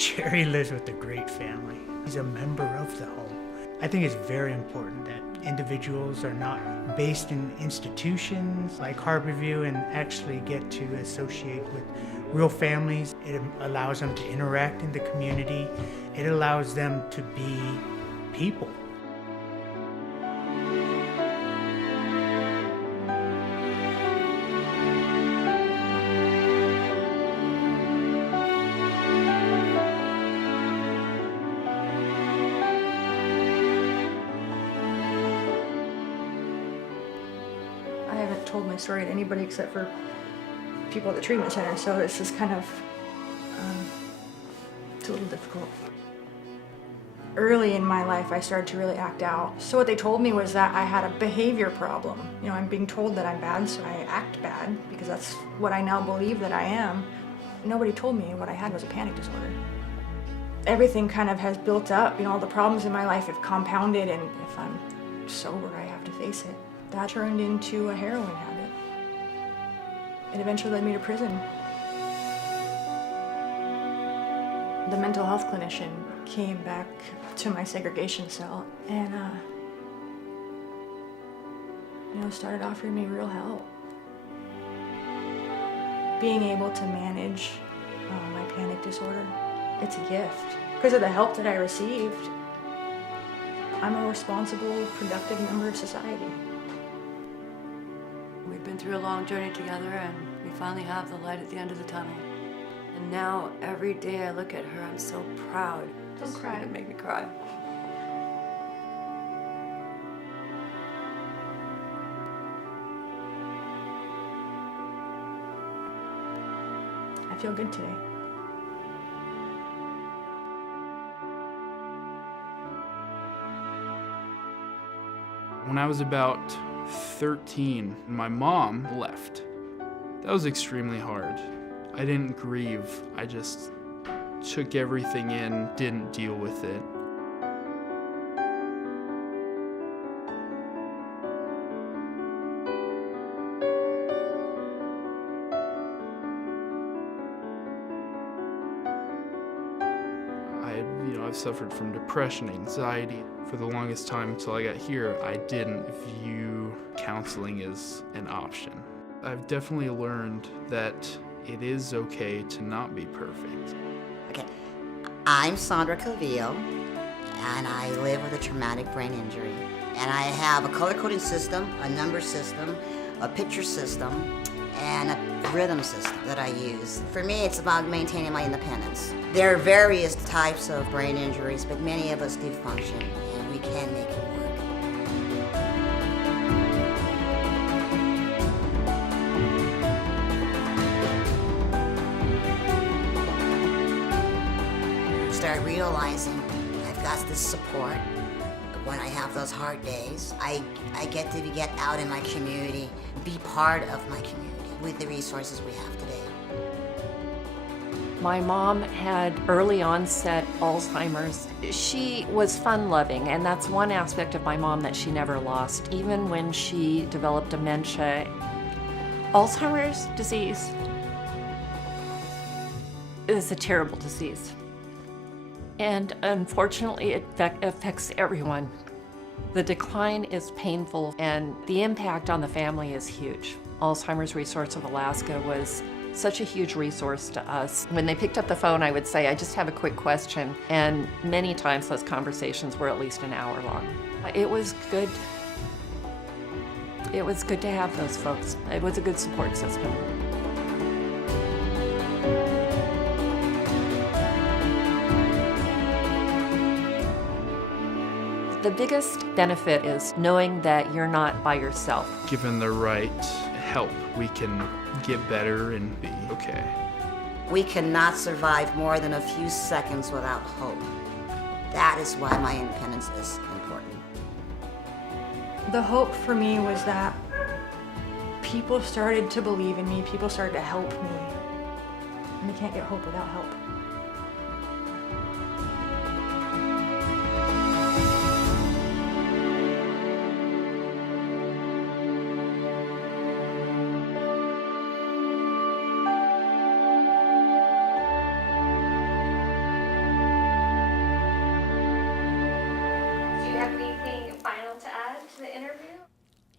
Jerry lives with a great family. He's a member of the home. I think it's very important that individuals are not based in institutions like Harborview and actually get to associate with real families. It allows them to interact in the community. It allows them to be people. I haven't told my story to anybody except for people at the treatment center, so this is kind of, it's a little difficult. Early in my life, I started to really act out. So what they told me was that I had a behavior problem. You know, I'm being told that I'm bad, so I act bad, because that's what I now believe that I am. Nobody told me what I had was a panic disorder. Everything kind of has built up, you know, all the problems in my life have compounded, and if I'm sober, I have to face it. That turned into a heroin habit. It eventually led me to prison. The mental health clinician came back to my segregation cell and, started offering me real help. Being able to manage my panic disorder, it's a gift. Because of the help that I received, I'm a responsible, productive member of society. We've been through a long journey together, and we finally have the light at the end of the tunnel. And now, every day I look at her, I'm so proud. Don't cry. It'd make me cry. I feel good today. When I was about 13, my mom left. That was extremely hard. I didn't grieve, I just took everything in, didn't deal with it. I've suffered from depression, anxiety. For the longest time until I got here, I didn't view counseling as an option. I've definitely learned that it is okay to not be perfect. Okay, I'm Sandra and I live with a traumatic brain injury. And I have a color coding system, a number system, a picture system, and a rhythm system that I use. For me, it's about maintaining my independence. There are various types of brain injuries, but many of us do function, and we can make it work. Start realizing I've got this support. When I have those hard days, I get to get out in my community, be part of my community with the resources we have today. My mom had early onset Alzheimer's. She was fun-loving, and that's one aspect of my mom that she never lost, even when she developed dementia. Alzheimer's disease is a terrible disease. And unfortunately, it affects everyone. The decline is painful, and the impact on the family is huge. Alzheimer's Resource of Alaska was such a huge resource to us. When they picked up the phone, I would say, I just have a quick question. And many times those conversations were at least an hour long. It was good. It was good to have those folks. It was a good support system. The biggest benefit is knowing that you're not by yourself. Given the right help, we can get better and be okay. We cannot survive more than a few seconds without hope. That is why my independence is important. The hope for me was that people started to believe in me, people started to help me. And you can't get hope without help.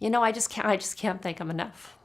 You know, I just can't thank them enough.